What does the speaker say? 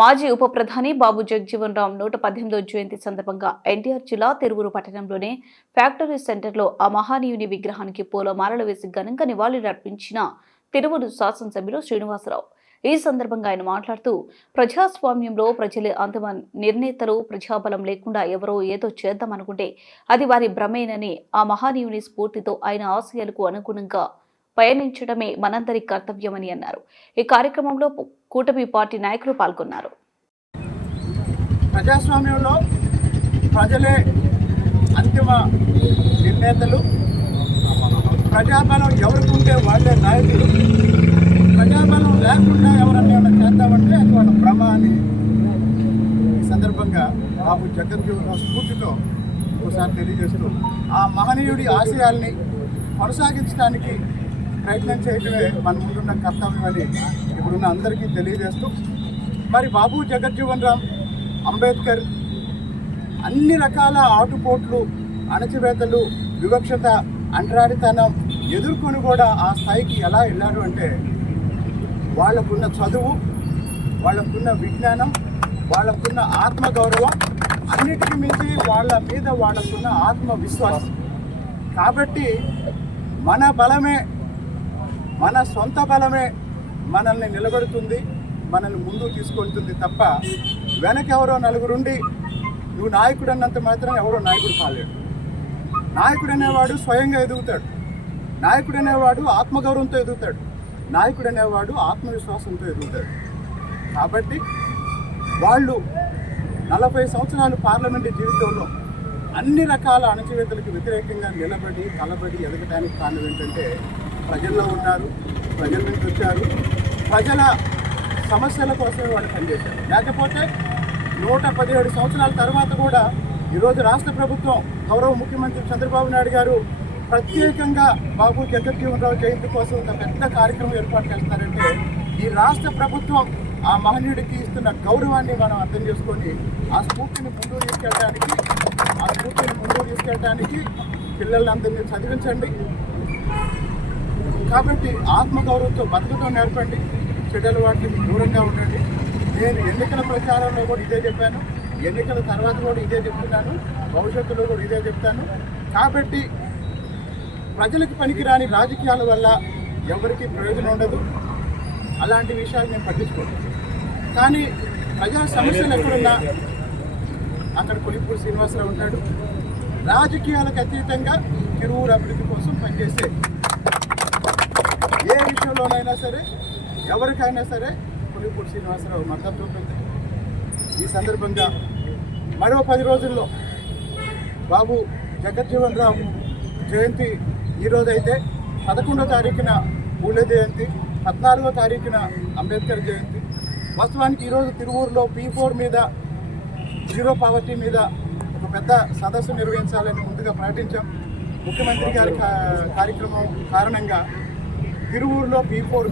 మాజీ ఉప ప్రధాని బాబు జగజ్జీవన్ రామ్ 118వ జయంతి సందర్భంగా ఎన్టీఆర్ జిల్లా తిరువూరు పట్టణంలోని ఫ్యాక్టరీ సెంటర్లో ఆ మహానీయుని విగ్రహానికి పూలమాలలు వేసి ఘనంగా నివాళులర్పించిన తిరువూరు శాసనసభ్యులు శ్రీనివాసరావు. ఈ సందర్భంగా ఆయన మాట్లాడుతూ, ప్రజాస్వామ్యంలో ప్రజలే అంతిమ నిర్ణేతలు. ప్రజాబలం లేకుండా ఎవరో ఏదో చేద్దామనుకుంటే అది వారి భ్రమేనని, ఆ మహానీయుని స్ఫూర్తితో ఆయన ఆశయాలకు అనుగుణంగా పయనించడమే మనందరి కర్తవ్యమని అన్నారు. ఈ కార్యక్రమంలో కూటమి పార్టీ నాయకులు పాల్గొన్నారు. ప్రజాస్వామ్యంలో ప్రజలే అంతిమ నిర్ణేతలు. ప్రజాబలం ఎవరికి ఉంటే వాళ్ళే నాయకులు. ప్రజాబలం లేకుండా ఎవరన్నా చేద్దామంటే అది వాళ్ళ భ్రమ అని ఈ సందర్భంగా బాబు జగజ్జీవన్ రామ్ స్ఫూర్తితో ఒకసారి తెలియజేస్తూ ఆ మహనీయుడి ఆశయాల్ని కొనసాగించడానికి ప్రయత్నం చేయడమే మన ముందున్న కర్తవ్యం అని ఇప్పుడున్న అందరికీ తెలియజేస్తూ, మరి బాబు జగజ్జీవన్ రామ్ అంబేద్కర్ అన్ని రకాల ఆటుపోట్లు, అణచివేతలు, వివక్షత, అంటరానితనం ఎదుర్కొని కూడా ఆ స్థాయికి ఎలా వెళ్ళారు అంటే వాళ్ళకున్న చదువు, వాళ్ళకున్న విజ్ఞానం, వాళ్ళకున్న ఆత్మగౌరవం, అన్నిటికీ మించి వాళ్ళ మీద వాళ్ళకున్న ఆత్మవిశ్వాసం. కాబట్టి మన బలమే, మన సొంత బలమే మనల్ని నిలబెడుతుంది, మనల్ని ముందుకు తీసుకెళ్తుంది తప్ప వెనకెవరో నలుగురుండి నువ్వు నాయకుడు అన్నంత మాత్రం ఎవరో నాయకుడు కాలేడు. నాయకుడు అనేవాడు స్వయంగా ఎదుగుతాడు. నాయకుడు అనేవాడు ఆత్మగౌరవంతో ఎదుగుతాడు. నాయకుడు అనేవాడు ఆత్మవిశ్వాసంతో ఎదుగుతాడు. కాబట్టి వాళ్ళు 40 సంవత్సరాలు పార్లమెంటు జీవితంలో అన్ని రకాల అణచివేతలకు వ్యతిరేకంగా నిలబడి కలబడి ఎదగడానికి కారణం ఏంటంటే ప్రజల్లో ఉన్నారు, ప్రజల నుంచి వచ్చారు, ప్రజల సమస్యల కోసమే వాళ్ళు పనిచేశారు. లేకపోతే 117 సంవత్సరాల తర్వాత కూడా ఈరోజు రాష్ట్ర ప్రభుత్వం గౌరవ ముఖ్యమంత్రి చంద్రబాబు నాయుడు గారు ప్రత్యేకంగా బాబు జగజ్జీవన్ రామ్ జయంతి కోసం ఒక పెద్ద కార్యక్రమం ఏర్పాటు చేస్తారంటే ఈ రాష్ట్ర ప్రభుత్వం ఆ మహనీయుడికి ఇస్తున్న గౌరవాన్ని మనం అర్థం చేసుకొని ఆ స్ఫూర్తిని ముందుకు తీసుకెళ్ళడానికి పిల్లలందరినీ చదివించండి. కాబట్టి ఆత్మగౌరవంతో బతకడం నేర్పండి, చెడ్డల వాటికి దూరంగా ఉండండి. నేను ఎన్నికల ప్రచారంలో కూడా ఇదే చెప్పాను, ఎన్నికల తర్వాత కూడా ఇదే చెప్తున్నాను, భవిష్యత్తులో కూడా ఇదే చెప్తాను. కాబట్టి ప్రజలకు పనికిరాని రాజకీయాల వల్ల ఎవరికి ప్రయోజనం ఉండదు. అలాంటి విషయాలు నేను పట్టించుకోను. కానీ ప్రజా సమస్యలు ఎక్కడున్నా అక్కడ కొలిపూరు శ్రీనివాసరావు ఉంటాడు. రాజకీయాలకు అతీతంగా తిరువూరు అభివృద్ధి కోసం పనిచేసే ఏ విషయంలోనైనా సరే, ఎవరికైనా సరే కొలిపూరు శ్రీనివాసరావు మద్దతు ఉంటుంది. ఈ సందర్భంగా మరో 10 రోజుల్లో బాబు జగజ్జీవన్ రామ్ జయంతి ఈరోజైతే 11వ తారీఖున పూలే జయంతి, 14వ తారీఖున అంబేద్కర్ జయంతి. వాస్తవానికి ఈరోజు తిరువూరులో P4 మీద, జీరో పావర్టీ మీద ఒక పెద్ద సదస్సు నిర్వహించాలని ముందుగా ప్రకటించాం. ముఖ్యమంత్రి గారి కార్యక్రమం కారణంగా తిరువూరులో P4